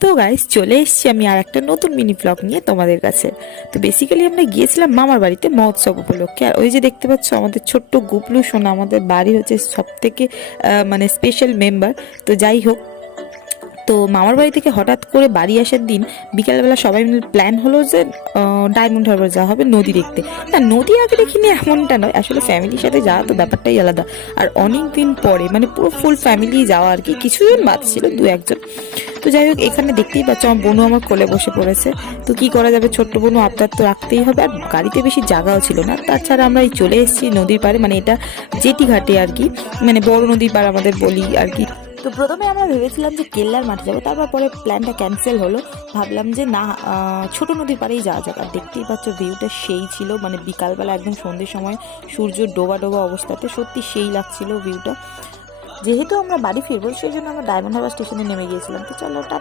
তো গাইস চলে এসেছি আমি আর একটা নতুন মিনি ব্লগ নিয়ে তোমাদের কাছে। তো বেসিক্যালি আমরা গিয়েছিলাম মামার বাড়িতে মহোৎসব উপলক্ষে। আর ওই যে দেখতে পাচ্ছ আমাদের ছোট্ট গুবলু সোনা আমাদের বাড়ির হচ্ছে সব থেকে মানে স্পেশাল মেম্বার। তো যাই হোক, তো মামার বাড়ি থেকে হঠাৎ করে বাড়ি আসার দিন বিকালবেলা সবাই মিলে প্ল্যান হলো যে ডায়মন্ড হারবার যাওয়া হবে নদী দেখতে। না, নদী আগে দেখিনি এমনটা নয়, আসলে ফ্যামিলির সাথে যাওয়া তো ব্যাপারটাই আলাদা। আর অনেক দিন পরে মানে পুরো ফুল ফ্যামিলি যাওয়া আর কি, কিছুজন বাদ ছিল দু একজন। তো যাই হোক, এখানে দেখতেই পাচ্ছ আমার বোনু আমার কোলে বসে পড়েছে। তো কি করা যাবে, ছোট্ট বোনু আবদার তো রাখতেই হবে। আর গাড়িতে বেশি জায়গাও ছিল না, তাছাড়া আমরা এই চলে এসেছি নদীর পাড়ে, মানে এটা জেটি ঘাটে আর কি, মানে বড় নদীর পাড় আমাদের বলি আর কি। তো প্রথমে আমরা ভেবেছিলাম যে কেল্লার মাঠে যাবো, তারপর পরে প্ল্যানটা ক্যান্সেল হলো। ভাবলাম যে না, ছোট নদীর পাড়েই যাওয়া যাক। আর দেখতেই পাচ্ছ ভিউটা সেই ছিল, মানে বিকালবেলা একদম সন্ধ্যের সময় সূর্য ডোবা ডোবা অবস্থাতে সত্যি সেই লাগছিল ভিউটা। যেহেতু আমরা বাড়ি ফিরবো সেই জন্য আমরা ডায়মন্ড হারবার স্টেশনে নেমে গিয়েছিলাম। তো চলো